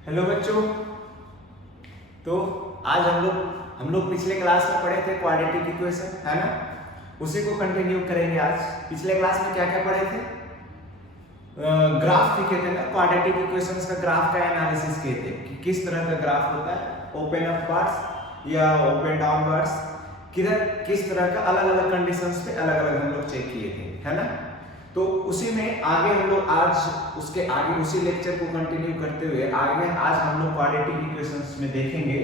Hello बच्चों। तो आज हम लोग पिछले क्लास में पढ़े थे क्वाड्रेटिक इक्वेशन, है ना। उसी को कंटिन्यू करेंगे आज। पिछले क्लास में क्या क्या पढ़े थे? ग्राफ सीखे थे ना। क्वाड्रेटिक इक्वेशंस का ग्राफ का एनालिसिस किए थे कि किस तरह का ग्राफ होता है, ओपन अप बार्स या ओपन डाउन बार्स, किधर किस तरह का अलग अलग कंडीशंस पे अलग अलग हम लोग चेक किए थे, है ना। तो उसी में आगे हम लोग आज उसके आगे उसी लेक्चर को कंटिन्यू करते हुए आगे आज हम लोग क्वाड्रेटिक इक्वेशंस में देखेंगे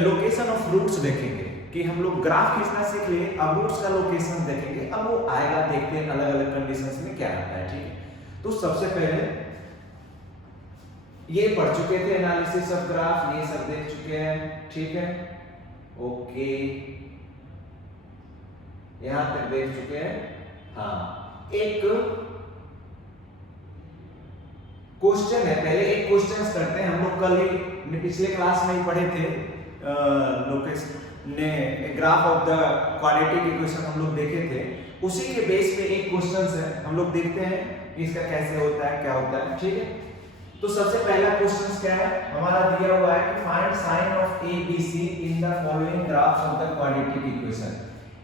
लोकेशन ऑफ रूट्स, देखेंगे कि हम लोग ग्राफ खींचना सीख लिए, अब रूट्स का लोकेशन देखेंगे। अब वो आएगा, देखते हैं अलग अलग कंडीशंस में क्या आता है, ठीक है। तो सबसे पहले ये पढ़ चुके थे एनालिसिस ऑफ ग्राफ, ये सब देख चुके हैं, ठीक है। ओके, यहां तक देख चुके हैं। हाँ, एक क्वेश्चन है, पहले एक क्वेश्चन करते हैं। हम लोग कल ही पिछले क्लास में ही पढ़े थे लोकेश ने graph of the quadratic equation हम लोग देखे थे। उसी के बेस पे एक क्वेश्चन है, हम लोग देखते हैं कि इसका कैसे होता है, क्या होता है, ठीक है। तो सबसे पहला क्वेश्चन क्या है हमारा, दिया हुआ है कि find sign of a b c in the following graphs of the quadratic equation.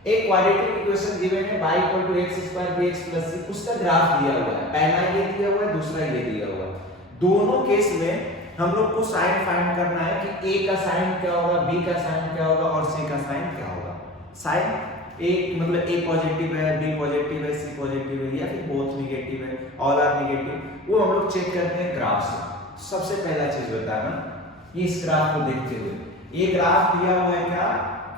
एक क्वाड्रेटिक इक्वेशन गिवन है y x² bx c, उसका ग्राफ दिया हुआ है। पहला ये दिया हुआ है, दूसरा ये दिया हुआ है। दोनों केस में हम लोग को साइन फाइंड करना है कि a का साइन क्या होगा, b का साइन क्या होगा और c का साइन क्या होगा। साइन a मतलब a पॉजिटिव है, b पॉजिटिव है, c पॉजिटिव है या फिर बोथ नेगेटिव है, ऑल आर नेगेटिव, वो हम लोग चेक करते हैं ग्राफ से। सबसे पहला चीज बताना इस ग्राफ को देखते हुए, ये ग्राफ दिया हुआ है क्या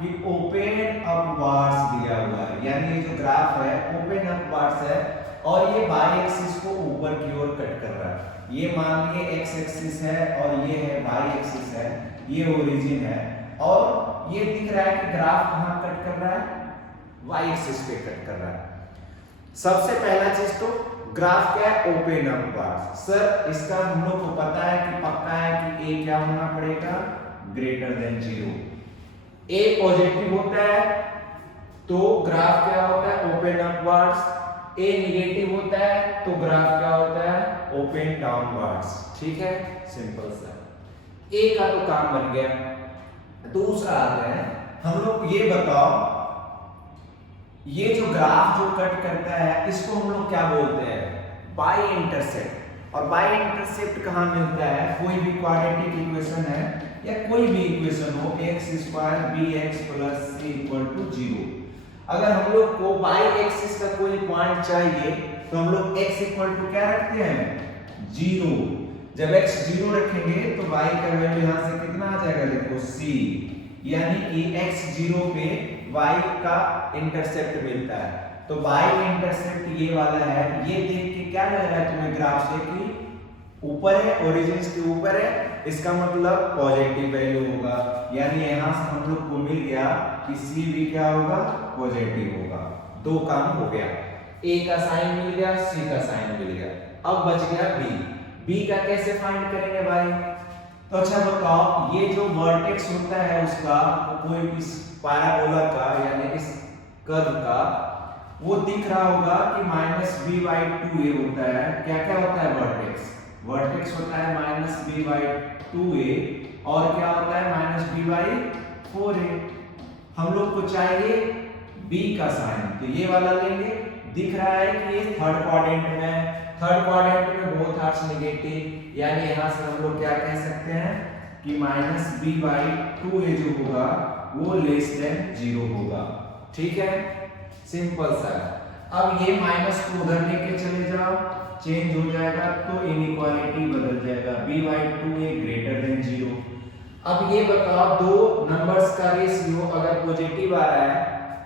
कि ओपन अपवार्ड्स दिया हुआ है, यानी ये जो ग्राफ है ओपन अपवार्ड्स है और ये y एक्सिस को ऊपर की ओर कट कर रहा है। ये मान लीजिए x एक्सिस है और ये है y एक्सिस है, ये ओरिजिन है और ये दिख रहा है कि ग्राफ कहां कट कर रहा है, y एक्सिस पे कट कर रहा है। सबसे पहला चीज तो ग्राफ क्या है, ओपन अपवार्ड्स। सर इसका हम लोग को पता है कि पक्का है कि a क्या होना पड़ेगा, ग्रेटर देन 0। A पॉजिटिव होता है तो ग्राफ क्या होता है, ओपन अपवर्ड्स। A नेगेटिव होता है तो ग्राफ क्या होता है, ओपन डाउनवर्ड्स, ठीक है। सिंपल सा A का तो काम बन गया। दूसरा आता है, हम लोग ये बताओ ये जो ग्राफ जो कट करता है इसको हम लोग क्या बोलते हैं, बाई इंटरसेप्ट। और बाई इंटरसेप्ट कहां मिलता है, कोई भी क्वाड्रेटिक इक्वेशन है या कोई भी इक्वेशन हो x² bx + c = 0, अगर हम लोग को y एक्सिस का कोई पॉइंट चाहिए तो हम लोग x = क्या रखते हैं, 0। जब x 0 रखेंगे तो y का वैल्यू यहां से कितना आ जाएगा, देखो c, यानी कि x 0 पे y का इंटरसेप्ट मिलता है। तो y इंटरसेप्ट ये वाला है। ये देख के क्या लग रहा है तुम्हें ग्राफ से कि ऊपर है, ओरिजिन के ऊपर है, इसका मतलब पॉजिटिव वैल्यू होगा, यानी यहां से हम लोग को मिल गया कि c भी क्या होगा, पॉजिटिव होगा। दो काम हो गया, a का साइन मिल गया, c का साइन मिल गया। अब बच गया b का कैसे फाइंड करेंगे भाई। तो अच्छा बताओ, ये जो वर्टेक्स होता है उसका कोई इस पैराबोला का यानी इस कर्व का वो दिख रहा होगा कि -b/2a होता है। क्या क्या होता है वर्टेक्स, वर्टेक्स होता है -b/2a और क्या होता है -b/4a। हम लोग को चाहिए b का साइन, तो ये वाला लेंगे। दिख रहा है कि ये थर्ड क्वाड्रेंट में है, थर्ड क्वाड्रेंट में बोथ आर्स नेगेटिव, यानी यहां से हम लोग क्या कह सकते हैं कि -b/2a जो होगा वो <0 होगा, ठीक है। सिंपल सा। अब ये माइनस को उधर लेके चले जाओ, चेंज हो जाएगा तो इनइक्वालिटी बदल जाएगा, b/2a > 0। अब ये बताओ दो नंबर्स का रेशियो अगर पॉजिटिव आ रहा है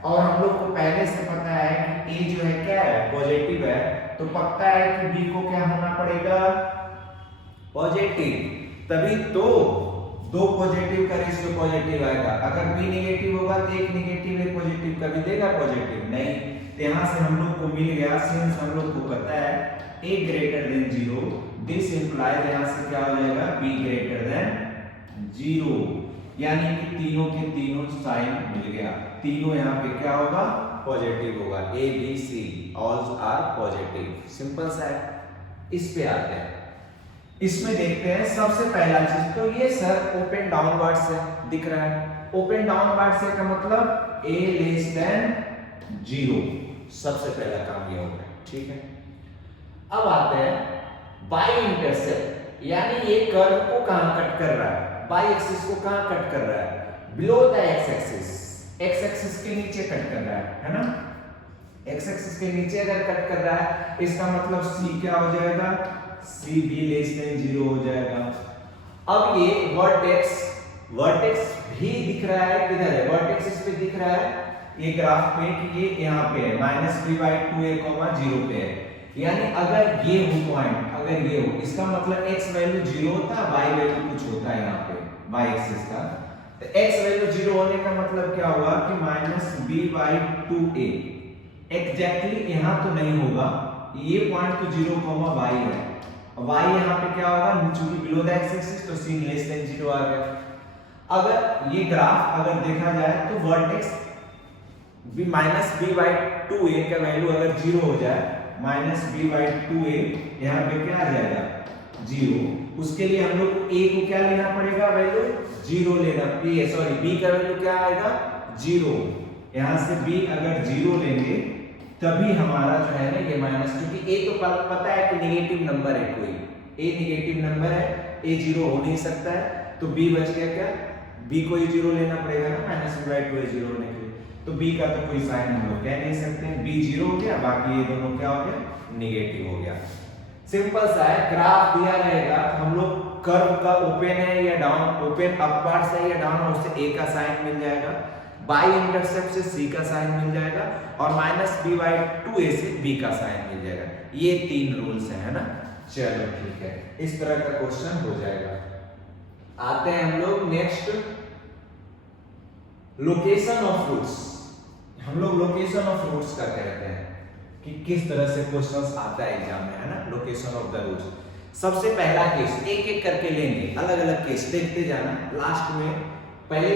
और हम लोग को पहले से पता है कि a जो है क्या है, पॉजिटिव है, तो पक्का है कि b को क्या होना पड़ेगा, पॉजिटिव। तभी तो दो पॉजिटिव का रेशियो पॉजिटिव आएगा। अगर b नेगेटिव होगा तो एक नेगेटिव एक पॉजिटिव का भी देगा पॉजिटिव, नहीं। तो यहां से हम लोग को मिल गया, सिंस हम लोग को पता है a > 0, दिस इंप्लाइज यहां से क्या हो जाएगा, b > 0, यानी कि तीनों के तीनों साइन मिल गया। तीनों यहां पे क्या होगा, पॉजिटिव होगा, a b c all are positive. Simple सा है। इस पे आते हैं, इसमें देखते हैं सबसे पहला चीज तो ये सर ओपन डाउनवर्ड से दिख रहा है। ओपन डाउनवर्ड से का मतलब a लेस देन 0, सबसे पहला काम ये होगा, ठीक है। अब आते हैं बाई इंटरसेप्ट, यानी ये कर्व को कहां कट कर रहा है, बाई एक्सिस को कहां कट कर रहा है, below the x axis, x axis के नीचे कट कर रहा है ना। एक्स एक्सिस के नीचे अगर कट कर रहा है इसका मतलब c क्या हो जाएगा, c भी लेस देन 0 हो जाएगा। अब ये वर्टेक्स भी दिख रहा है, किधर है वर्टेक्स, इस पे दिख रहा है ये ग्राफ पे कि ये यहाँ पे है -b/2a, 0 पे है। यानी अगर ये हो पॉइंट, अगर ये हो, इसका मतलब x वैल्यू 0 होता है, y वैल्यू कुछ होता है यहाँ पे y एक्सिस का। तो x वैल्यू 0 होने का मतलब क्या हुआ कि -b/2a एग्जैक्टली यहाँ तो नहीं होगा, ये पॉइंट तो 0, y है, y यहाँ पे क्या होगा, चूंकि बिलो द एक्स एक्सिस तो sin लेस देन 0 आ गया। अगर ये ग्राफ अगर देखा जाए तो वर्टेक्स -b/2a का वैल्यू अगर 0 हो जाए, -b/2a यहाँ पे क्या आ जाएगा 0, उसके लिए हम लोग a को क्या लेना पड़ेगा, वैल्यू 0 लेना, b का वैल्यू क्या आएगा 0। यहाँ से b अगर 0 लेंगे तभी हमारा जो है ना ये माइनस, क्योंकि a तो पता है कि नेगेटिव नंबर है, कोई a नेगेटिव नंबर है, a 0 हो नहीं सकता है, तो b बच गया क्या, b को ही 0 लेना पड़ेगा ना, -b/2a 0 होने के लिए। तो b का तो कोई साइन हम लोग कह नहीं सकते हैं, b 0 हो गया, बाकी ये दोनों क्या हो गया, नेगेटिव हो गया। सिंपल सा है, ग्राफ दिया रहेगा तो हम लोग कर्व का ओपन है या डाउन, ओपन अपवर्ड है या डाउन, उससे a का साइन मिल जाएगा, बाई इंटरसेप्ट से c का साइन मिल जाएगा, और -b/2a से b का साइन मिल जाएगा। ये 3 रूल्स है ना। चलो ठीक है, इस तरह का क्वेश्चन हो जाएगा। आते हैं हम लोग नेक्स्ट, लोकेशन ऑफ रूट्स। हम लोग लोकेशन ऑफ रूट्स का कहते हैं कि किस तरह से क्वेश्चंस आता है एग्जाम में, है ना, लोकेशन ऑफ द रूट्स। सबसे पहला केस एक एक करके लेंगे, अलग अलग केस देखते जाना, लास्ट में पहले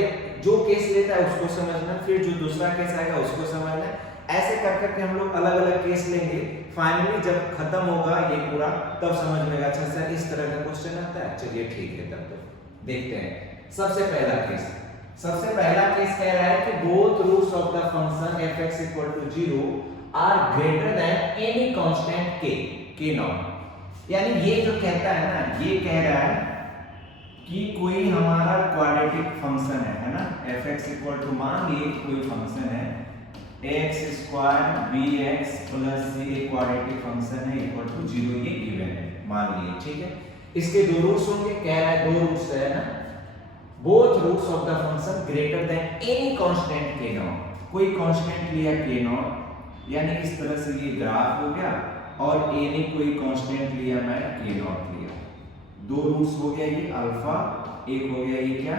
जो केस लेता है उसको समझना, फिर जो दूसरा केस आएगा उसको समझना, ऐसे कर करके हम लोग अलग अलग केस लेंगे। फाइनली जब खत्म होगा ये पूरा तब समझ में आएगा, अच्छा सर इस तरह का क्वेश्चन आता है, चलिए ठीक है, तब तो देखते हैं। सबसे पहला केस कह रहा है कि both roots of the function fx = 0 are greater than any constant k nought. यानी ये जो कहता है ना, ये कह रहा है कि कोई हमारा क्वाड्रेटिक फंक्शन है ना, fx = मान लिए कोई फंक्शन है ax² bx + c, एक क्वाड्रेटिक फंक्शन है इक्वल टू 0, ये गिवन है, मान लिए, ठीक है। इसके दो रूट्स होंगे, कह रहा है 2 रूट्स है ना, both roots of the function greater than any constant k nought, कोई कांस्टेंट लिया k नॉट, यानी इस तरह से ये ग्राफ हो गया, और a ने कोई कांस्टेंट लिया, मैं k नॉट लिया, 2 रूट्स हो गया ये अल्फा, एक हो गया ये क्या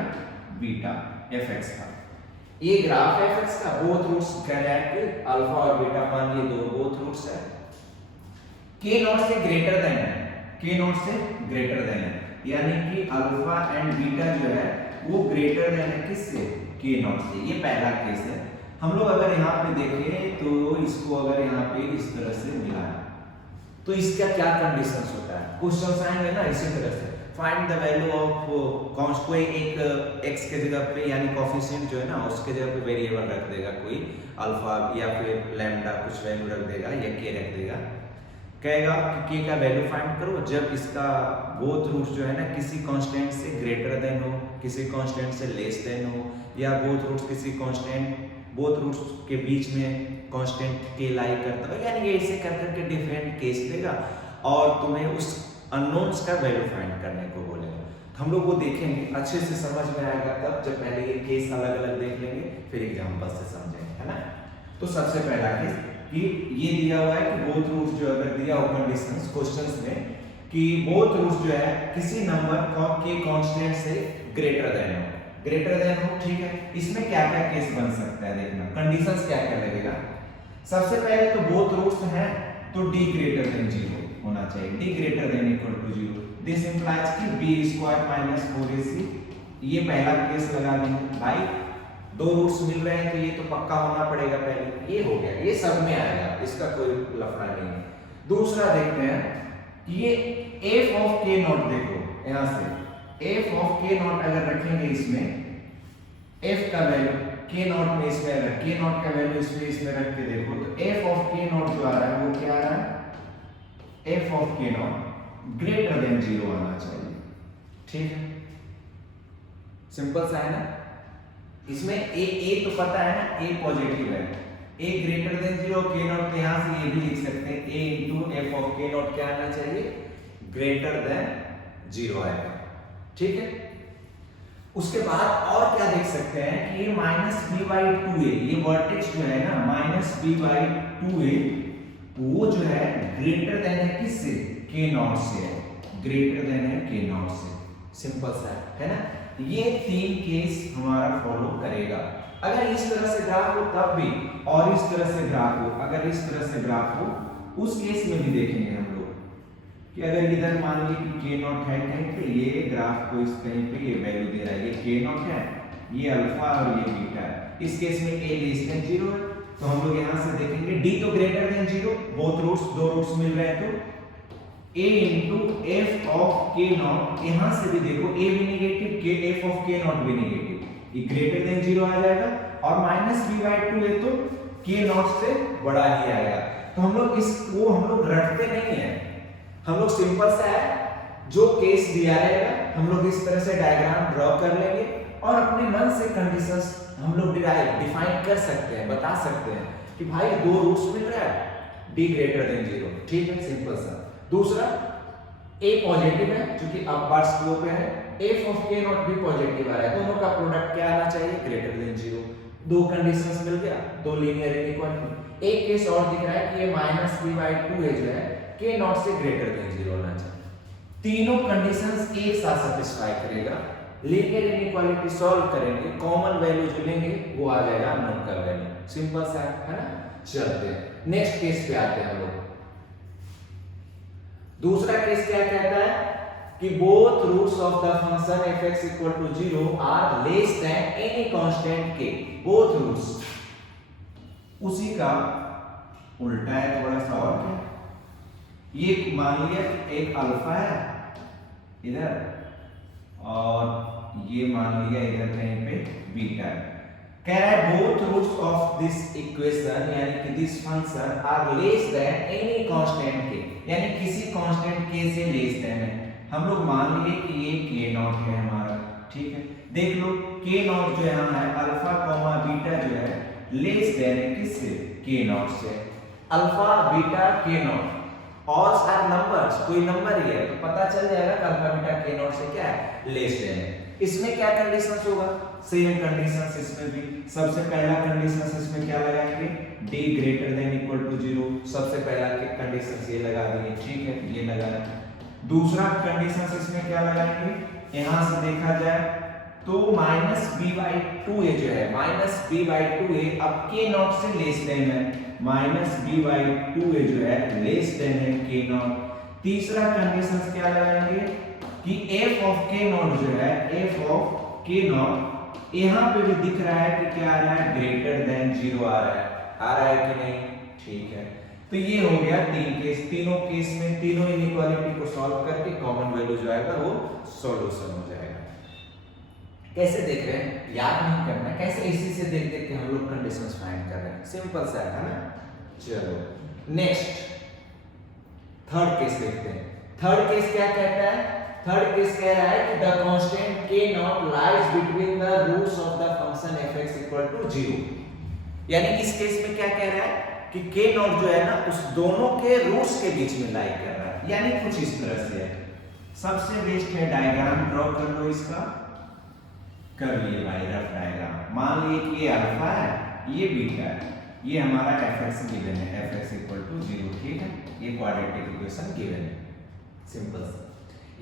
बीटा fx का, ये ग्राफ fx का, बोथ रूट्स कह रहा है कि अल्फा और बीटा मान लिए दो बोथ रूट्स है, k नॉट से ग्रेटर देन है, k नॉट से ग्रेटर देन है, यानी कि अल्फा एंड बीटा जो है वो ग्रेटर देन है किससे, k नॉट से। ये पहला केस है। हम लोग अगर यहाँ पे देखें तो इसको अगर यहाँ पे इस तरह से मिलाएं तो इसका क्या कंडीशंस होता है, क्वेश्चंस आएंगे ना इसी तरह से, फाइंड द वैल्यू ऑफ कोई एक x के जगह पे, यानी कोफिशिएंट जो है ना उसके जगह पे वेरिएबल रख देगा, कोई अल्फा या फिर लैम्डा कुछ वैल्यू रख देगा, या k रख देगा, कहेगा कि k का वैल्यू फाइंड करो जब इसका बोथ रूट्स जो है ना किसी कांस्टेंट से ग्रेटर देन हो, किसी कांस्टेंट से लेस देन हो, या बोथ रूट्स किसी कांस्टेंट, बोथ रूट्स के बीच में कांस्टेंट के लाई करता हो, यानी ये ऐसे कर करके डिफरेंट केस देगा और तुम्हें उस अननोन्स का वैल्यू फाइंड करने को बोलेगा। तो हम लोग वो देखेंगे, अच्छे से समझ में आएगा तब जब पहले ये केस अलग अलग देख लेंगे, फिर एग्जांपल से समझेंगे, है ना। तो सबसे पहला केस कि ये दिया हुआ है कि बोथ रूट्स जो अगर दिया हो कंडीशंस क्वेश्चंस में कि बोथ रूट्स जो है किसी नंबर के कांस्टेंट से ग्रेटर देन हो, ठीक है। इसमें क्या क्या केस बन सकता है देखना, कंडीशंस क्या क्या लगेगा। सबसे पहले तो बोथ रूट्स हैं तो d ग्रेटर देन 0 होना चाहिए, d greater than equal to 0, this implies कि b² - 4ac, ये पहला केस लगा देंगे भाई, 2 रूट्स मिल रहे हैं तो ये तो पक्का होना पड़ेगा पहले, ये हो गया, ये सब में आएगा, इसका कोई लफड़ा नहीं है। दूसरा देखते हैं कि ये एफ ऑफ के नॉट देखो यहां से एफ ऑफ के नॉट अगर रखेंगे इसमें एफ का वैल्यू के नॉट में इसमें अगर के नॉट का वैल्यू इसमें रख के देखो तो एफ ऑफ के नॉट जो आ रहा है वो क्या आ रहा है एफ ऑफ के नॉट ग्रेटर देन 0 आना चाहिए। ठीक है, सिंपल सा है ना। इसमें ए तो पता है ना, ए पॉजिटिव है, ए ग्रेटर देन 0 के नॉट, तो यहां से ये भी लिख सकते हैं ए इंटू एफ ऑफ के नॉट क्या आना चाहिए ग्रेटर देन 0 आएगा। ठीक है, उसके बाद और क्या देख सकते हैं कि ये -b/2a ये वर्टेक्स जो है ना -b/2a वो जो है ग्रेटर देन है किससे के नॉट से है, ग्रेटर देन है के नॉट से। सिंपल सा है ना। ये 3 केस हमारा फॉलो करेगा। अगर इस तरह से ग्राफ हो तब भी और इस तरह से ग्राफ हो, अगर इस तरह से ग्राफ हो उस केस में भी देखेंगे हम लोग कि अगर इधर मान लीजिए कि के नॉट है कहीं पे, ये ग्राफ को इस कहीं पे ये वैल्यू दे रहा है, ये के नॉट है, ये अल्फा और ये बीटा है। इस केस में a लेस देन 0 है तो हम लोग यहां से देखेंगे d तो ग्रेटर देन 0, बोथ रूट्स दो रूट्स मिल रहे हैं तो a into f of k not, यहां से भी देखो a भी negative k f of k not भी नेगेटिव, ये ग्रेटर देन 0 आ जाएगा और -b/2 है तो k नॉट से बड़ा ही आएगा। तो हम लोग इसको हम लोग रटते नहीं है, हम लोग सिंपल सा है जो केस दिया रहेगा हम लोग इस तरह से डायग्राम ड्रॉ कर लेंगे और अपने मन से कंडीशंस हम लोग डिफाइन कर सकते हैं, बता सकते हैं कि भाई दो रूट्स मिल रहा है d ग्रेटर देन 0। ठीक है, सिंपल सा। दूसरा a पॉजिटिव है क्योंकि अपवर्ड स्लोप है, f ऑफ k नॉट भी पॉजिटिव आ रहा है, दोनों का प्रोडक्ट क्या आना चाहिए ग्रेटर देन 0। दो कंडीशंस मिल गया, दो लीनियर इनइक्वालिटी। एक केस और दिख रहा है कि ये -b/2 है जो है k नॉट से ग्रेटर देन 0 होना चाहिए। तीनों कंडीशंस एक साथ सैटिस्फाई करेगा। लीनियर इनइक्वालिटी सॉल्व करेंगे, कॉमन वैल्यू जो लेंगे वो आ जाएगा नॉन का वैल्यू। सिंपल सा है ना। चलते हैं नेक्स्ट केस पे आते हैं हम लोग। दूसरा केस क्या कहता है कि both roots of the function fx = 0 are less than any constant k। Both roots, उसी का उल्टा है थोड़ा सा। और क्या, ये मान लिया एक अल्फा है इधर और ये मान लिया इधर कहीं पे बीटा है। कह रहा है both roots of this equation यानी कि this function are less than any constant k, यानी किसी कांस्टेंट k से लेस देन है। हम लोग मान लिए कि ये k नॉट है हमारा। ठीक है, देख लो k नॉट जो यहां है अल्फा कॉमा बीटा जो है लेस देन है किससे k नॉट से। अल्फा बीटा k नॉट और सारे नंबर्स, कोई नंबर ही है तो पता चल जाएगा कि अल्फा बीटा k नॉट से क्या है लेस देन है। इसमें क्या कंडीशंस होगा, सेम कंडीशंस इसमें भी। सबसे पहला कंडीशंस इसमें क्या लगाएंगे d greater than equal to 0, सबसे पहला के कंडीशंस ये लगा दिए। ठीक है, ये लगाया। दूसरा कंडीशंस इसमें क्या लगाएंगे, यहां से देखा जाए तो -b/2a जो है -b/2a अब k नॉट से लेस देन है, -b/2a जो है लेस देन है k नॉट। तीसरा कंडीशंस क्या लगाएंगे कि f ऑफ k नॉट जो है f ऑफ k नॉट यहां पे भी दिख रहा है कि क्या आ रहा है ग्रेटर देन 0 आ रहा है कि नहीं। ठीक है, तो ये हो गया 3 केस। तीनों केस में तीनों इनइक्वालिटी को सॉल्व करके कॉमन वैल्यू जो आएगा वो सॉल्यूशन हो जाएगा। कैसे देख रहे हैं, याद नहीं करना, कैसे इसी से देख देख के हम लोग कंडीशंस फाइंड कर रहे हैं। सिंपल सा है ना। चलो नेक्स्ट थर्ड केस देखते हैं। थर्ड केस क्या कहता है, थर्ड केस कह रहा है कि the constant k nought lies between the roots of the function fx = 0। यानी इस केस में क्या कह रहा है कि k नॉट जो है ना उस दोनों के रूट्स के बीच में लाई कर रहा है। यानी कुछ इस तरह से है। सबसे बेस्ट है डायग्राम ड्रॉ कर लो इसका, कर लिए भाई रफ डायग्राम। मान लिए कि ये अल्फा है, ये बीटा है, ये हमारा fx गिवन है fx = 0। ठीक है, ये क्वाड्रेटिक इक्वेशन गिवन है। सिंपल सा,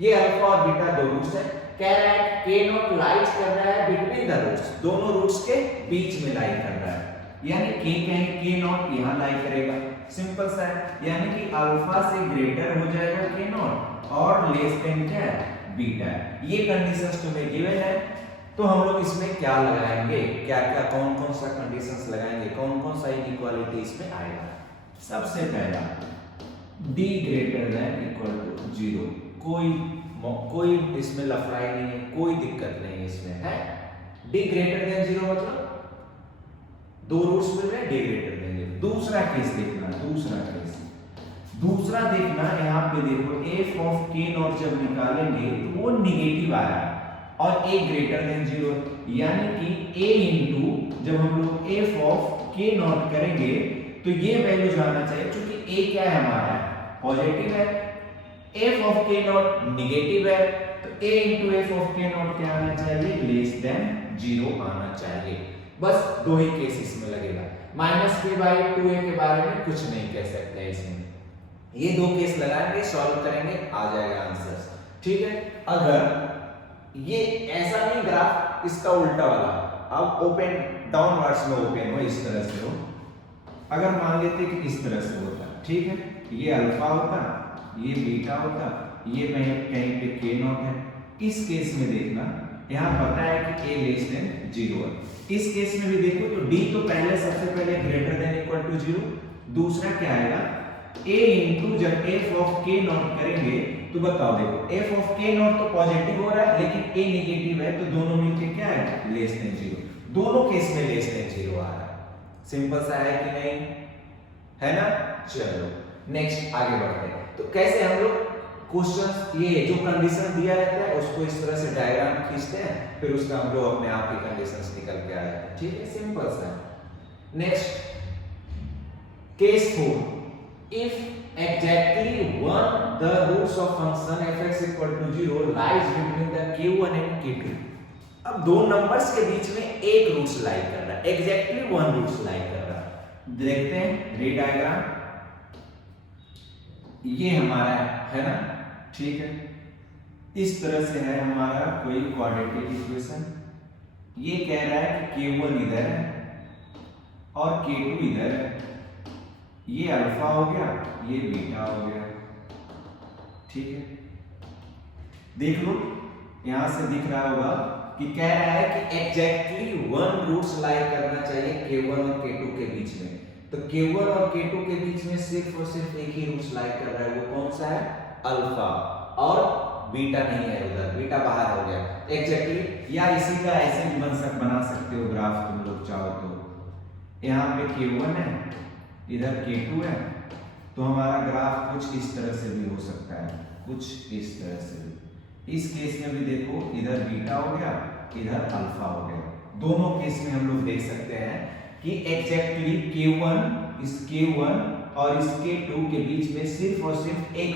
ये अल्फा और बीटा दो रूट्स है। कह रहा है k नॉट लाइज कर रहा है बिटवीन द रूट्स, दोनों रूट्स के बीच में लाई कर रहा है। यानी k नॉट यहां लाई करेगा। सिंपल सा है, यानी कि अल्फा से ग्रेटर हो जाएगा k नॉट और लेस देन क्या है बीटा। ये कंडीशंस तुम्हें गिवन है, तो हम लोग इसमें क्या लगाएंगे, क्या क्या कौन कौन सा कंडीशंस लगाएंगे, कौन कौन सा इनइक्वालिटी इसमें आएगा। सबसे पहला d greater than equal to 0। कोई इसमें लफड़ाई नहीं है, कोई दिक्कत नहीं है इसमें, है। डी ग्रेटर देन 0 मतलब दो रूट्स मिल रहे हैं, डी ग्रेटर देन 0। दूसरा केस देखना, दूसरा देखना, यहाँ पे देखो एफ ऑफ के नॉट जब निकालेंगे तो वो निगेटिव आ रहा है और ए ग्रेटर देन 0, यानी कि ए इंटू जब हम लोग एफ ऑफ के नॉट करेंगे तो ये वैल्यू जो आना चाहिए, क्योंकि ए क्या है हमारा, पॉजिटिव है, एफ ऑफ के नॉट निगेटिव है, तो a इंटू एफ ऑफ के नॉट क्या आना चाहिए, लेस देन 0 आना चाहिए। बस दो ही केस इसमें लगेगा, माइनस पी बाई 2a के बारे में कुछ नहीं कह सकते हैं इसमें। ये दो केस लगाएंगे, सॉल्व करेंगे, आ जाएगा आंसर, ठीक है। अगर ये ऐसा नहीं ग्राफ, इसका उल्टा वाला, अब ओपन डाउनवर्ड्स में ओपन हो, इस तरह से हो, अगर मान लेते कि इस तरह से होता, ठीक है, ये अल्फा होता, ये बीटा होता, ये कहीं पे के नॉट है। इस केस में देखना, यहाँ पता है कि a लेस देन 0 है। इस केस में भी देखो तो d तो पहले सबसे पहले ग्रेटर देन इक्वल टू 0, दूसरा क्या आएगा a इंटू जब f ऑफ k नॉट करेंगे तो बताओ, देखो f ऑफ k नॉट तो पॉजिटिव हो रहा है लेकिन a नेगेटिव है, तो दोनों मिलके क्या है, लेस देन 0। दोनों केस में लेस देन 0 आ रहा है। सिंपल सा है कि नहीं, है ना। चलो नेक्स्ट आगे बढ़ते हैं। तो कैसे हम लोग क्वेश्चन, ये जो कंडीशन दिया रहता है उसको इस तरह से डायग्राम खींचते हैं, फिर उसका हम लोग अपने आप ही कंडीशंस निकल के आ जाते हैं, ठीक है, सिंपल सा। Next case 4, if exactly one the roots of function fx equal to 0 lies between the k1 and k2। अब दो नंबर्स के बीच में एक रूट्स लाई कर रहा है, एग्जैक्टली वन रूट्स लाई कर रहा है। देखते हैं रे डायग्राम, ये हमारा है ना, ठीक है, इस तरह से है हमारा कोई क्वाड्रेटिक इक्वेशन। ये कह रहा है कि k1 इधर है और k2 इधर है, ये अल्फा हो गया, ये बीटा हो गया, ठीक है। देख लो यहां से दिख रहा होगा कि कह रहा है कि एग्जैक्टली वन रूट्स लाई करना चाहिए k1 और k2 के बीच में। तो k1 और k2 के बीच में सिर्फ और सिर्फ एक ही रूट्स लाई कर रहा है, वो कौन सा है, अल्फा, और बीटा नहीं है उधर, बीटा बाहर हो गया एग्जैक्टली। या इसी का ऐसे भी बना सकते हो ग्राफ तुम लोग चाहो तो। यहाँ पे k1 है, इधर k2 है, तो हमारा ग्राफ कुछ इस तरह से भी हो सकता है, कुछ इस तरह से भी। इस केस में भी देखो, इधर बीटा हो गया, इधर अल्फा हो गया। दोनों केस में हम लोग देख सकते हैं कि एग्जैक्टली k1, इस k1 और इस k2 के बीच में सिर्फ और सिर्फ एक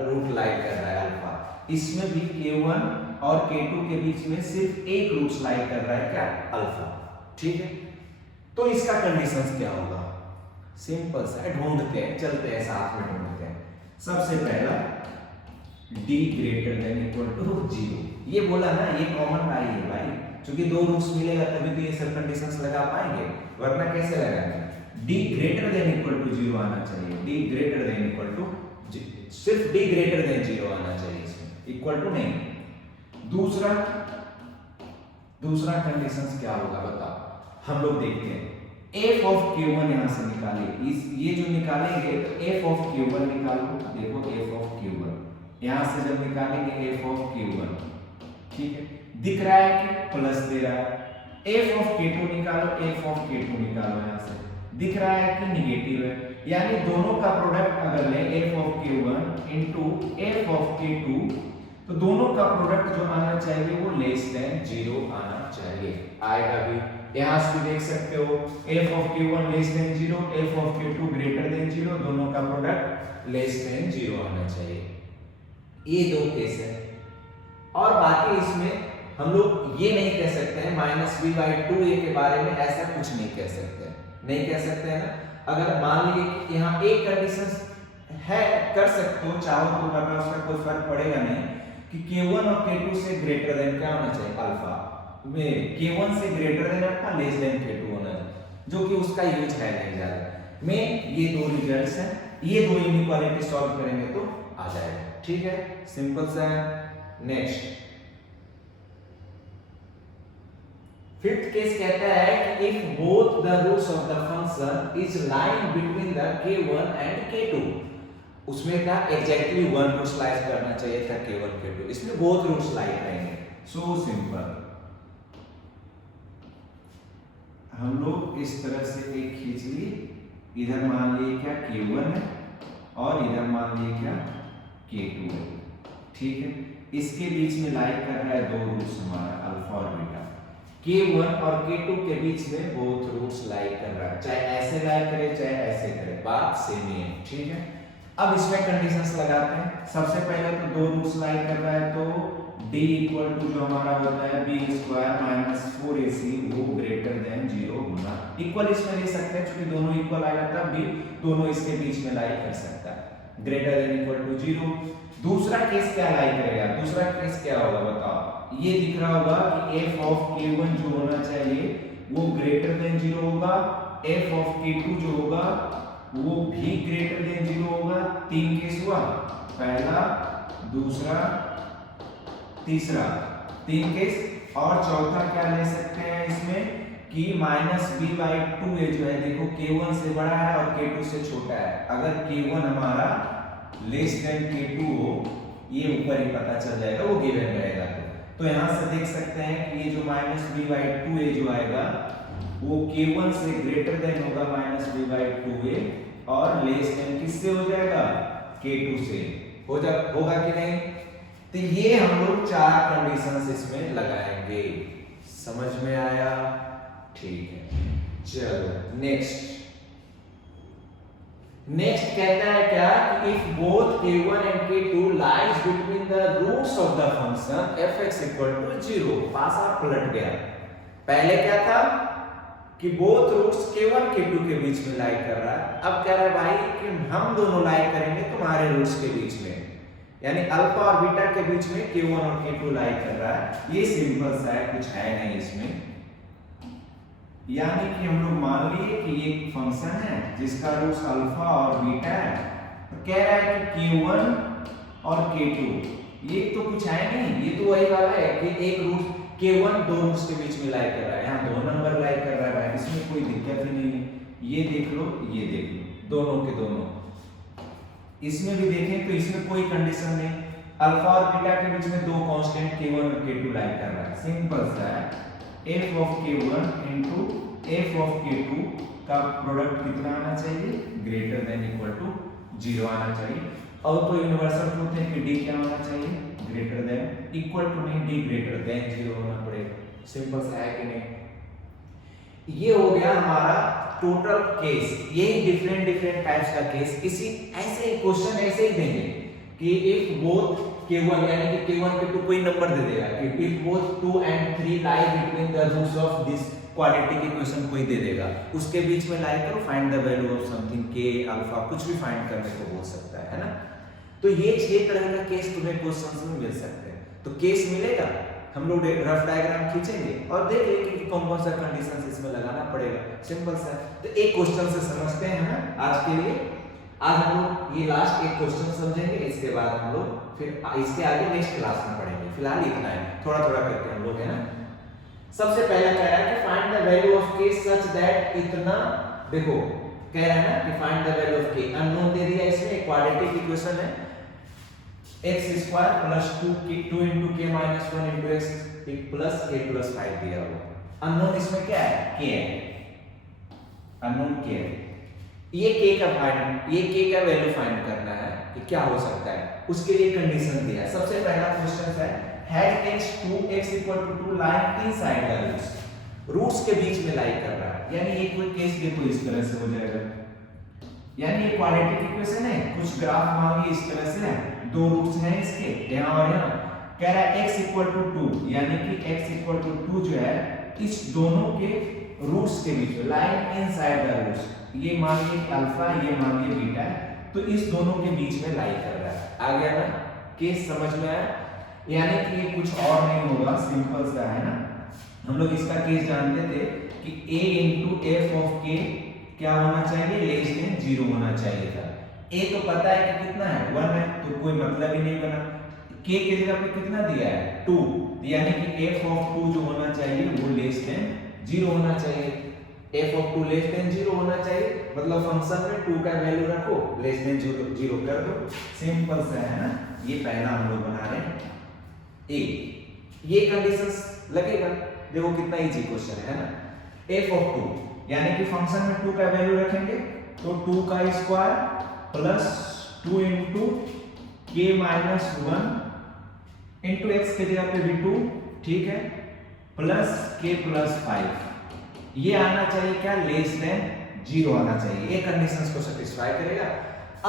रूट लाई कर रहा है अल्फा। इसमें भी k1 और k2 के बीच में सिर्फ एक रूट लाई कर रहा है क्या, अल्फा, ठीक है। तो इसका कंडीशंस क्या होगा, सिंपल सा ढूंढते हैं, चलते हैं साथ में ढूंढते हैं। सबसे पहला d greater than equal to 0, ये बोला ना, ये कॉमन आई है भाई, क्योंकि दो रूट्स मिलेगा तभी तो ये सब कंडीशंस लगा पाएंगे, वरना कैसे लगाएंगे। d greater than equal to 0 आना चाहिए, d greater than equal to, सिर्फ d ग्रेटर देन 0 आना चाहिए इसमें, इक्वल टू नहीं। दूसरा कंडीशंस क्या होगा बताओ, हम लोग देखते हैं। f ऑफ k1 यहां से निकाले, इस ये जो निकालेंगे तो f ऑफ k1 निकालो, देखो f ऑफ k1 यहां से जब निकालेंगे f ऑफ k1, ठीक है, दिख रहा है कि प्लस दे रहा है। f ऑफ k2 निकालो, f ऑफ k2 निकालो, यहां से दिख रहा है कि निगेटिव है, यानी दोनों का प्रोडक्ट अगर ले f of k1 into f of k2, तो दोनों का प्रोडक्ट जो आना चाहिए वो लेस देन 0 आना चाहिए, आएगा भी। यहां से देख सकते हो f of k1 less than 0, f of k2 greater than 0, दोनों का प्रोडक्ट लेस देन 0 आना चाहिए। ये दो केस है, और बाकी इसमें हम लोग ये नहीं कह सकते हैं माइनस b बाई 2a के बारे में, ऐसा कुछ नहीं कह सकते, नहीं कह सकते हैं ना। अगर मान लीजिए कि यहाँ एक कंडीशन है, कर सकते हो, चाहो तो करना, उसका कोई फर्क पड़ेगा नहीं, कि k1 और k2 से ग्रेटर देन क्या होना चाहिए, अल्फा में k1 से greater than alpha, less than k2 होना चाहिए, जो कि उसका यूज है नहीं ज्यादा में। ये दो रिजल्ट्स हैं, ये दो इनइक्वालिटी सॉल्व करेंगे तो आ जाएगा, ठीक है, सिंपल सा है। नेक्स्ट फिफ्थ केस कहता है कि if both the roots of the function is lying between the k1 and k2, उसमें था एग्जैक्टली वन रूट्स लाई करना चाहिए था K1 K2, इसमें बोथ रूट्स लाई करेंगे। सो सिंपल, हम लोग इस तरह से एक खींच लिए, इधर मान लिए क्या K1 है और इधर मान लिए क्या K2 है, ठीक है। इसके बीच में लाई कर रहा है दो रूट्स हमारा अल्फा और बीटा, K1 और K2 के बीच में बोथ रूट्स लाई कर रहा है, चाहे ऐसे लाई करे चाहे ऐसे करे, बात सेम ही है, ठीक है। अब इसमें कंडीशंस लगाते हैं। सबसे पहले तो दो रूट्स लाई कर रहा है, तो d इक्वल टू जो हमारा होता है b स्क्वायर माइनस 4ac वो ग्रेटर देन 0 होना। इक्वल इसमें ले सकते हैं क्योंकि दोनों इक्वल आएगा तब भी दोनों इसके बीच में लाई कर सकता है, ग्रेटर देन इक्वल टू 0। दूसरा केस क्या लाई करेगा, दूसरा केस क्या होगा बताओ, ये दिख रहा होगा कि f ऑफ k1 जो होना चाहिए वो ग्रेटर देन 0 होगा, f ऑफ k2 जो होगा वो भी ग्रेटर देन 0 होगा। तीन केस हुआ, पहला दूसरा तीसरा, तीन केस। और चौथा क्या ले सकते हैं इसमें कि माइनस b/2a जो है देखो k1 से बड़ा है और k2 से छोटा है, अगर k1 हमारा लेस देन k2 हो, ये ऊपर ही पता चल जाएगा, वो गिवन रहेगा। तो यहां से देख सकते हैं कि ये जो माइनस b/2a जो आएगा वो k1 से ग्रेटर देन होगा माइनस b/2a और लेस देन किससे हो जाएगा, k2 से होगा कि नहीं। तो ये हम लोग चार कंडीशंस इसमें लगाएंगे, समझ में आया, ठीक है। चलो नेक्स्ट कहता है क्या कि if both k1 and k2 lies between the roots of the function fx equal to 0, पासा पलट गया। पहले क्या था कि बोथ रूट्स k1 k2 के बीच में लाई कर रहा है, अब कह रहा है भाई कि हम दोनों लाई करेंगे तुम्हारे रूट्स के बीच में, यानी अल्फा और बीटा के बीच में k1 और k2 लाई कर रहा है। ये सिंपल सा है, कुछ है नहीं इसमें। यानी कि हम लोग मान लिए कि ये फंक्शन है जिसका रूट्स अल्फा और बीटा है, तो कह रहा है कि k1 और k2, ये तो कुछ है नहीं, ये तो वही वाला है कि एक रूट k1 दो रूट्स के बीच में लाई कर रहा है, यहाँ दो नंबर लाई कर रहा है, इसमें कोई दिक्कत ही नहीं है। ये देख लो, ये देख लो, दोनों के दोनों। इसमें भी देखें तो इसमें कोई कंडीशन नहीं, अल्फा और बीटा के बीच में दो कांस्टेंट k1 और k2 लाई कर रहा है, सिंपल सा है। f of k1 into f of k2 का प्रोडक्ट कितना आना चाहिए, ग्रेटर देन इक्वल टू 0 आना चाहिए। और तो यूनिवर्सल ट्रूथ है कि d क्या होना चाहिए, ग्रेटर देन इक्वल टू नहीं, d ग्रेटर देन 0 होना पड़ेगा, सिंपल सा है कि नहीं। ये हो गया हमारा टोटल केस, यही डिफरेंट टाइप्स का केस। इसी ऐसे ही क्वेश्चन ऐसे ही देंगे कि इफ बोथ k1 यानी कि k1 k2 कोई नंबर दे देगा कि if both 2 and 3 lie between the roots of this quadratic equation कोई दे देगा, उसके बीच में लाई करो, find the value of something k alpha, कुछ भी फाइंड करने को बोल सकता है ना। तो ये 6 तरह का केस तुम्हें क्वेश्चंस में मिल सकते हैं। तो केस मिलेगा, हम लोग रफ डायग्राम खींचेंगे और देख लेंगे कि कौन कौन सा कंडीशंस इसमें लगाना पड़ेगा, सिंपल सा। तो एक क्वेश्चन से समझते हैं ना आज के लिए। आज हम लोग ये लास्ट एक क्वेश्चन समझेंगे, इसके बाद हम लोग फिर इसके आगे नेक्स्ट क्लास में पढ़ेंगे। फिलहाल इतना है, थोड़ा थोड़ा करके हम लोग, है ना। सबसे पहला कह रहा है कि find the value of k such that, इतना देखो कह रहा है ना कि find the value of k, unknown दे दिया, इसमें क्वाड्रेटिक इक्वेशन है x square plus 2 into k minus 1 into x plus k plus 5 दिया हुआ। अननोन इसमें क्या है, k है, अननोन k है। ये k का वैल्यू फाइंड करना है कि क्या हो सकता है, उसके लिए कंडीशन दिया है। सबसे पहला क्वेश्चन है had x 2x equal to 2 lying inside the roots, roots के बीच में लाई कर रहा है, यानी ये कोई केस देखो इस तरह से हो जाएगा, यानी ये क्वाड्रेटिक इक्वेशन है, कुछ ग्राफ मांगी इस तरह से है, दो रूट्स हैं इसके यहाँ और यहाँ, कह रहा है x इक्वल टू 2, यानी कि x इक्वल टू 2 जो है इस दोनों के रूट्स के बीच में लाइंग इनसाइड द रूट्स, ये मान लीजिए अल्फा, ये मान लीजिए बीटा है, तो इस दोनों के बीच में लाई कर रहा है। आ गया ना, केस समझ में आया, यानी कि ये कुछ और नहीं होगा, सिंपल सा है ना। हम लोग इसका केस जानते थे कि a into f of k क्या होना चाहिए, लेस देन 0 होना चाहिए था। a तो पता है कि कितना है, 1 है, तो कोई मतलब ही नहीं बना। k के जगह पे कितना दिया है, 2, यानी कि f of 2 जो होना चाहिए वो लेस देन 0 होना चाहिए, f of 2 लेस देन 0 होना चाहिए। मतलब फंक्शन में 2 का वैल्यू रखो, लेस देन 0 कर दो, सिंपल सा है ना। ये पहला हम लोग बना रहे हैं ए। ये कंडीशंस लगेगा, देखो कितना इजी क्वेश्चन है ना। f ऑफ 2 यानी कि फंक्शन में 2 का वैल्यू रखेंगे तो 2 का square plus 2 into k minus 1 into x की जगह पे भी 2, ठीक है, प्लस k प्लस 5। ये आना चाहिए क्या, लेस देन 0 आना चाहिए। ये कंडीशंस को सेटिस्फाई करेगा।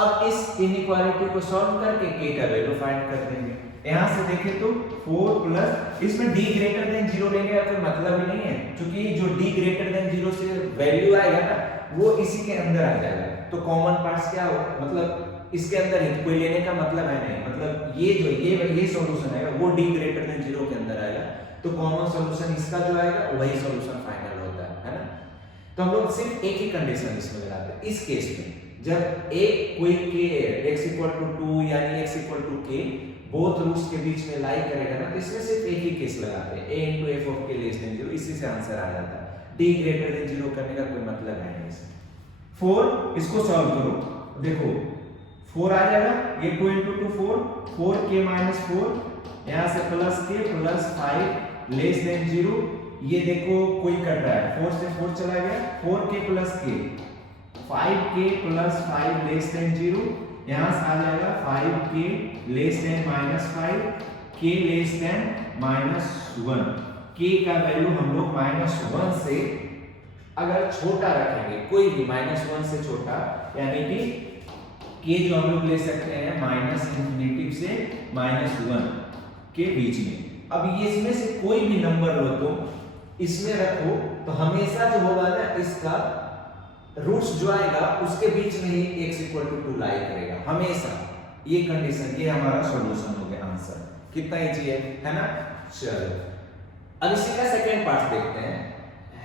अब इस इनइक्वालिटी को सॉल्व करके k का वैल्यू फाइंड कर देंगे। यहां से देखें तो 4 प्लस, इसमें d ग्रेटर देन 0 लेने का कोई मतलब ही नहीं है, क्योंकि जो d ग्रेटर देन 0 से वैल्यू आएगा ना वो इसी के अंदर आ जाएगा। तो कॉमन पार्ट्स क्या हो, मतलब इसके अंदर ही कोई लेने का मतलब है नहीं, मतलब ये जो ये सॉल्यूशन आएगा वो d ग्रेटर देन 0 के अंदर आएगा, तो कॉमन सॉल्यूशन इसका जो आएगा वही सॉल्यूशन फाइनल होता है ना। तो हम लोग सिर्फ एक ही कंडीशन इसमें लगाते हैं। इस केस में जब एक कोई k x = 2 यानी x = k बोथ रूट्स के बीच में लाई करेगा ना, तो इसमें सिर्फ एक ही केस लगाते हैं, a * f of k less than 0, इसी से आंसर आ जाता है। d ग्रेटर देन 0 करने का कोई मतलब है नहीं इसमें। 4 इसको सॉल्व करो, देखो 4 आ जाएगा, ये 2 * 2 4, 4k - 4, यहां से plus k plus 5 less than 0। ये देखो कोई कट रहा है, 4 से 4 चला गया, 4k plus k, 5k plus 5 less than 0, यहां से आ जाएगा 5k less than -5, k less than -1। k का वैल्यू हम लोग -1 से अगर छोटा रखेंगे, कोई भी -1 से छोटा, यानी कि k जो हम लोग ले सकते हैं -∞ से -1 के बीच में। अब ये इसमें से कोई भी नंबर लो तो इसमें रखो, तो हमेशा जो होगा ना इसका रूट्स जो आएगा उसके बीच में ही x = 2 लाई करेगा हमेशा। ये कंडीशन, ये हमारा सॉल्यूशन हो गया, आंसर। कितना इजी है ना। चलो अब इसी का सेकंड पार्ट देखते हैं।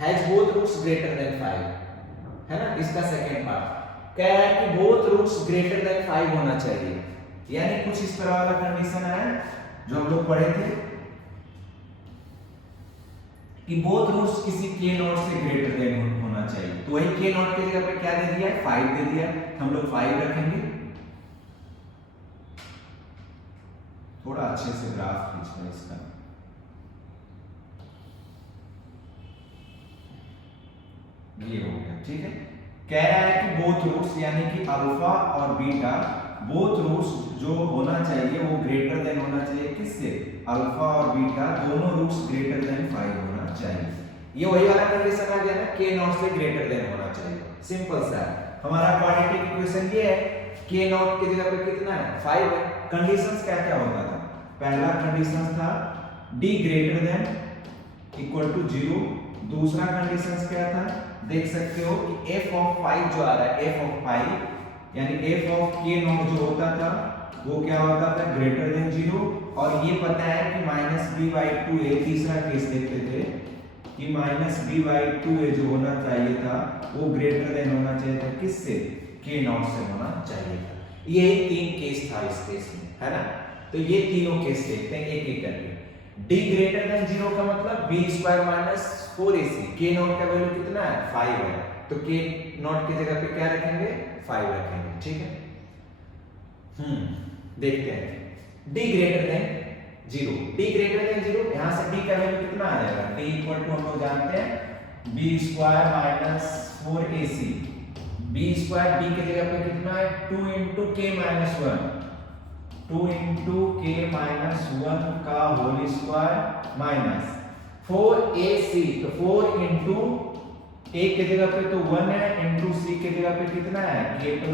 Has both roots greater than 5, है ना। इसका सेकंड पार्ट कह रहा है कि बोथ रूट्स ग्रेटर देन 5 होना चाहिए, यानी कुछ इस तरह वाला कंडीशन है जो हम लोग पढ़े थे कि बोथ रूट्स किसी k0 से ग्रेटर देन होना चाहिए। तो वही k0 की जगह पे क्या दे दिया है, 5 दे दिया, हम लोग 5 रखेंगे। थोड़ा अच्छे से ग्राफ खींचना इसका, ये हो गया, ठीक है। कह रहा है कि बोथ रूट्स यानी कि अल्फा और बीटा, बोथ रूट्स जो होना चाहिए वो ग्रेटर देन होना चाहिए किससे, अल्फा और बीटा दोनों रूट्स ग्रेटर देन 5 होना चाहिए। ये वही वाला कंडीशन आ गया ना, k0 से ग्रेटर देन होना चाहिए। सिंपल सा हमारा क्वाड्रेटिक इक्वेशन ये है, k0 की जगह पे कितना है, 5 है। कंडीशंस क्या क्या होता था, पहला कंडीशन था d ग्रेटर देन = 0, दूसरा कंडीशन क्या था, देख सकते हो कि f ऑफ 5 जो आ रहा है, f ऑफ 5 यानी f ऑफ k0 जो होता था वो क्या होता था, ग्रेटर देन 0। और ये पता है कि -b/2a, तीसरा केस देखते थे कि -b/2a जो होना चाहिए था वो ग्रेटर देन होना चाहिए था किससे, k0 से होना चाहिए था। ये 3 केस था इस केस में, है ना। तो ये तीनों केस देखते हैं एक एक करके। d ग्रेटर देन 0 का मतलब b² - 4ac, k0 का वैल्यू कितना है, 5 है, तो k0 की जगह पे क्या रखेंगे, 5 रखेंगे, ठीक है। देखते हैं d greater than 0, d greater than 0, यहां से d का वैल्यू कितना आ जाएगा, d = हम लोग जानते हैं b² - 4ac, b² b की जगह पे कितना है, 2 * k - 1, 2 * k - 1 का होल स्क्वायर माइनस 4ac, तो 4 * a की जगह पे तो 1 है, इंटू c की जगह पे कितना है, k +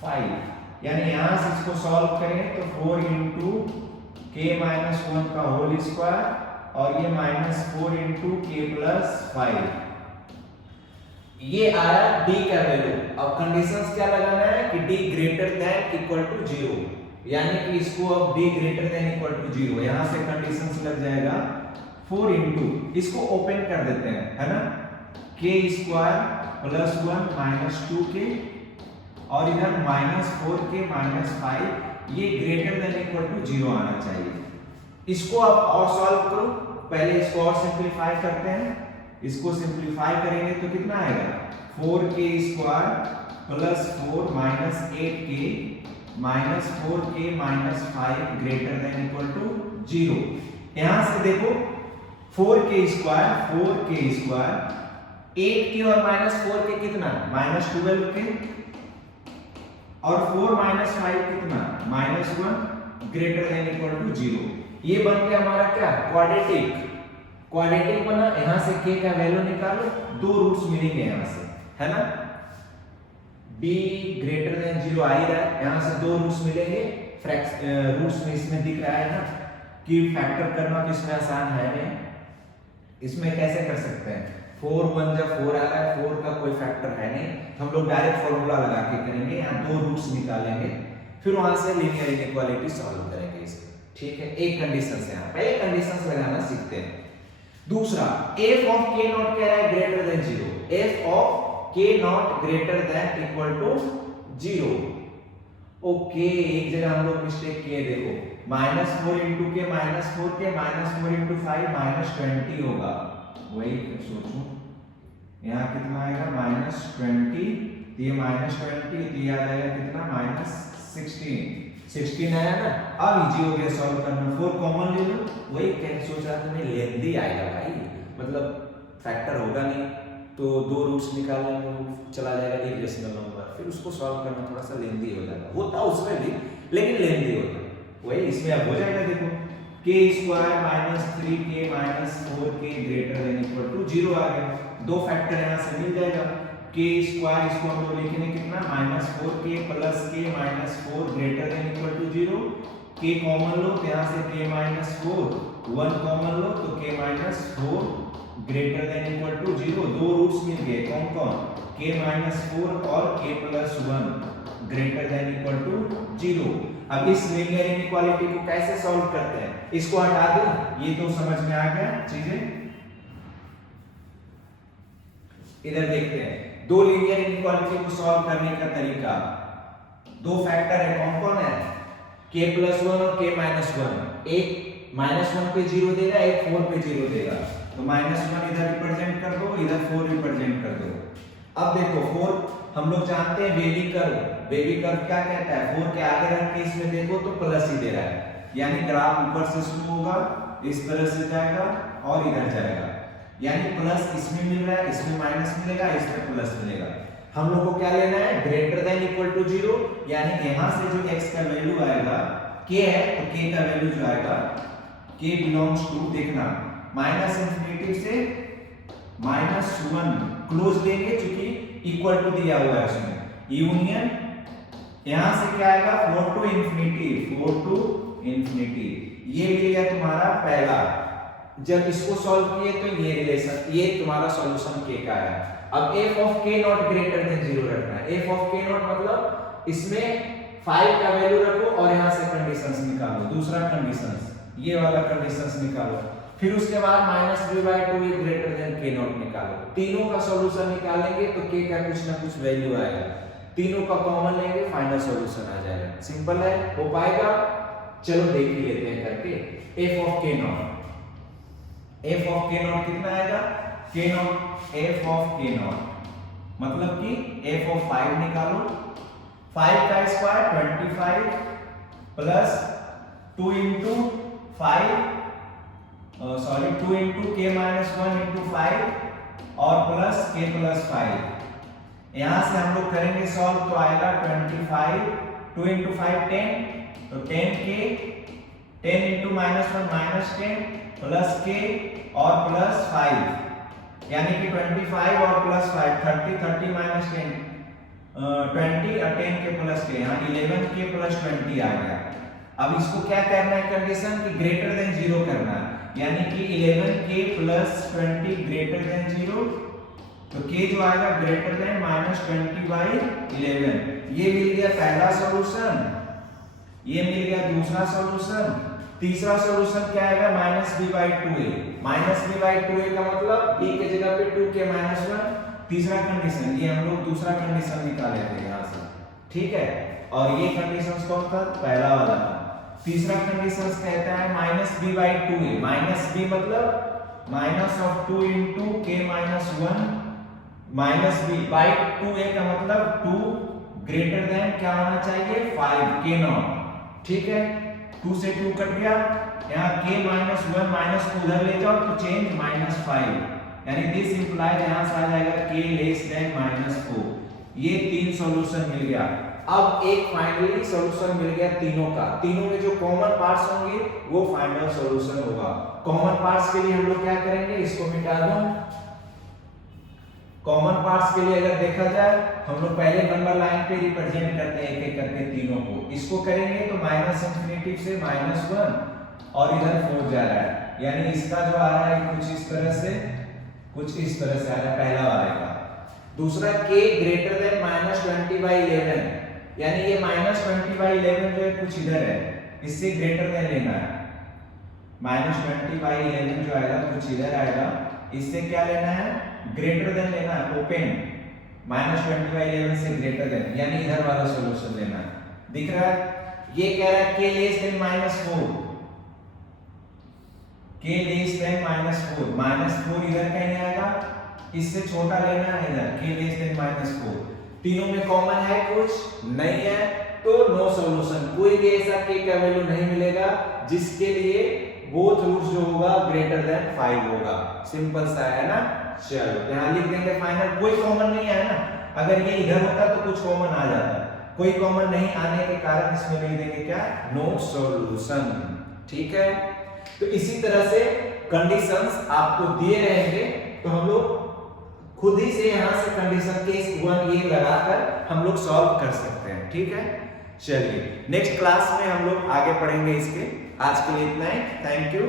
5, यानी यहां से इसको सॉल्व करें तो 4 * k - 1 का होल स्क्वायर और ये -4 * k + 5, ये आया d का वैल्यू। अब कंडीशंस क्या लगाना है कि d ग्रेटर देन = 0, यानी कि इसको अब d ग्रेटर देन = 0, यहां से कंडीशंस लग जाएगा 4 * इसको ओपन कर देते हैं, है ना, k² + 1 - 2k और इधर -4k - 5, ये ग्रेटर देन = 0 आना चाहिए। इसको आप और सॉल्व करो, पहले इसको और सिंपलीफाई करते हैं। इसको सिंप्लीफाई करेंगे तो कितना आएगा 4k square plus 4 minus 8k minus 4k minus 5 greater than equal to 0। यहां से देखो 4k स्क्वायर 8k और माइनस 4k कितना माइनस 12k और 4 माइनस 5 कितना minus 1 greater than equal to 0। ये बन गया हमारा क्या क्वाड्रेटिक बना। यहां से k का वैल्यू निकालो, दो रूट्स मिलेंगे यहां से, है ना। b ग्रेटर देन 0 आ ही रहा है, यहां से दो रूट्स मिलेंगे। रूट्स में इसमें दिख रहा है ना कि फैक्टर करना तो इसमें आसान है नहीं। इसमें कैसे कर सकते हैं 4 1 जब 4 आ रहा है, 4 का कोई फैक्टर है नहीं, हम लोग डायरेक्ट फॉर्मूला लगा के करेंगे। यहाँ दो रूट्स निकालेंगे, फिर वहां से लीनियर इनइक्वालिटी सॉल्व करेंगे इसको। ठीक है, एक कंडीशन से यहाँ पहले कंडीशंस लगाना सीखते हैं। दूसरा f ऑफ k नॉट कह रहा है greater than 0, f of k nought greater than equal to 0। Okay, एक जगह हम लोग मिस्टेक किए, देखो -4 into k -4k -4 into 5 -20 होगा। वही सोचूं यहाँ कितना आएगा -20, तो ये -20 तो ये आ जाएगा कितना -16 आया ना। अब इजी हो गया सॉल्व करना, 4 कॉमन ले लो। वही क्या सोच रहा था मैं, लेंदी आएगा भाई, मतलब फैक्टर होगा नहीं तो दो रूट्स निकालने में चला जाएगा इरेशनल नंबर, फिर उसको सॉल्व करना थोड़ा सा लेंदी हो जाएगा। होता उसमें भी लेकिन लेंदी होता, वही इसमें अब हो जाएगा। देखो k square -3k -4k greater than equal to 0 आ गया, दो फैक्टर यहां से मिल जाएगा। k स्क्वायर इसको हम लोग लिखेंगे कितना -4k plus k -4 greater than equal to 0। k common लो तो यहां से k -4 1 कॉमन लो तो k -4 greater than equal to 0। दो रूट्स मिल गए, कौन कौन k -4 और k +1 greater than equal to 0। अब इस लीनियर इनइक्वालिटी को कैसे सॉल्व करते हैं, इसको हटा दो, ये तो समझ में आ गया चीजें। इधर देखते हैं दो लीनियर इनइक्वालिटी को सॉल्व करने का तरीका। दो फैक्टर है, कौन कौन है k +1 और k -1। एक -1 पे 0 देगा, एक 4 पे 0 देगा, तो -1 इधर रिप्रेजेंट कर दो, इधर 4 रिप्रेजेंट कर दो। अब देखो 4 हम लोग जानते हैं बेबी कर्व क्या कहता है, 4 के आगे रख के इसमें देखो तो प्लस ही दे रहा है, यानी ग्राफ ऊपर से शुरू होगा, इस तरह से जाएगा और इधर जाएगा, यानी प्लस इसमें मिल रहा है, इसमें माइनस मिलेगा, इसमें प्लस मिलेगा। हम लोग को क्या लेना है ग्रेटर देन इक्वल टू 0, यानी यहां से जो x का वैल्यू आएगा k है तो k का वैल्यू जो आएगा k बिलोंग्स टू, देखना -∞ से -1 क्लोज लेंगे क्योंकि इक्वल टू दिया हुआ है उसमें, यूनियन यहां से क्या आएगा 4 टू इंफिनिटी। ये मिल गया तुम्हारा पहला। जब इसको सॉल्व किए तो ये रिलेशन, ये तुम्हारा सॉल्यूशन k का है। अब f of k nought greater than 0 रखना है। f ऑफ k नॉट मतलब इसमें 5 का वैल्यू रखो और यहां से कंडीशंस निकालो। दूसरा कंडीशंस, ये वाला कंडीशंस निकालो, फिर उसके बाद -b/2 greater than k not निकालो। तीनों का सॉल्यूशन निकालेंगे तो k का कुछ ना कुछ वैल्यू आएगा, तीनों का कॉमन लेंगे, फाइनल सॉल्यूशन आ जाएगा। सिंपल है, हो पाएगा। चलो देख ही लेते हैं करके। f ऑफ k नॉट कितना आएगा, k not f of k not मतलब कि f ऑफ 5 निकालो, 5 का square 25 plus 2 into 5 2 into k -1 into 5 और प्लस k + 5। यहां से हम लोग करेंगे सॉल्व तो आएगा 25, 2 into 5 10, तो 10k, 10 into -1 -10 प्लस k और प्लस 5, यानी कि 25 और प्लस 5 30, 30 - 10 20 और 10k प्लस k, यहाँ 11k + 20 आ गया। अब इसको क्या करना है कंडीशन कि ग्रेटर देन 0 करना है, यानी कि 11k + 20 ग्रेटर देन 0, तो k जो आएगा ग्रेटर देन -20/11। ये मिल गया पहला सॉल्यूशन, ये मिल गया दूसरा सॉल्यूशन। तीसरा सॉल्यूशन क्या आएगा -b/2a। -b/2a का मतलब b के जगह पे 2k - 1। तीसरा कंडीशन, ये हम लोग दूसरा कंडीशन निकाले थे यहां से, ठीक है। और ये कंडीशन कौन था, पहला वाला था। तीसरा कंडीशन कहता है -b/2a। -b मतलब minus of 2 into k minus 1 minus b by 2a का मतलब 2 ग्रेटर देन क्या होना चाहिए 5 के नॉट। ठीक है, 2 से 2 कट गया, यहाँ k माइनस 1 माइनस को उधर ले जाओ तो चेंज माइनस 5, यानी दिस इंप्लाइज यहाँ से आ जाएगा k लेस देन माइनस 4। ये 3 सॉल्यूशन मिल गया। अब एक फाइनली सॉल्यूशन मिल गया तीनों का। तीनों में जो कॉमन पार्ट्स होंगे वो फाइनल सॉल्यूशन होगा। कॉमन पार्ट्स के लिए हम लोग क्या करेंगे, इसको मिटा दो। कॉमन पार्ट्स के लिए अगर देखा जाए हम लोग पहले नंबर लाइन पे रिप्रेजेंट करते हैं एक एक करके तीनों को। इसको करेंगे तो माइनस इंफिनिटी से -1 और इधर 4 जा रहा है, यानी इसका जो आ रहा है कुछ इस तरह से आ रहा है पहला वाले का। दूसरा k ग्रेटर देन -20/11, यानी ये -20/11 जो है कुछ इधर है, इससे ग्रेटर देन लेना है। -20/11 जो आएगा कुछ इधर आएगा, इससे क्या लेना है, ग्रेटर देन लेना है, ओपन। -20/11 से ग्रेटर देन, यानी इधर वाला सॉल्यूशन लेना है। दिख रहा है, ये कह रहा है k less than -4, k less than -4, -4 इधर कहीं आएगा, इससे छोटा लेना है इधर, k लेस देन -4। तीनों में कॉमन है कुछ नहीं है तो नो सॉल्यूशन। कोई भी ऐसा k का वैल्यू नहीं मिलेगा जिसके लिए बोथ रूट्स जो होगा ग्रेटर देन 5 होगा। सिंपल सा है ना। चलो यहां लिख देंगे फाइनल, कोई कॉमन नहीं है ना। अगर ये इधर होता तो कुछ कॉमन आ जाता, कोई कॉमन नहीं आने के कारण इसमें लिख देंगे क्या, नो सॉल्यूशन। ठीक है, तो इसी तरह से कंडीशंस आपको दिए रहेंगे तो हम लोग खुद ही से यहां से कंडीशन केस 1 ये लगाकर हम लोग सॉल्व कर सकते हैं। ठीक है, चलिए नेक्स्ट क्लास में हम लोग आगे पढ़ेंगे इसके। आज के लिए इतना ही, थैंक यू।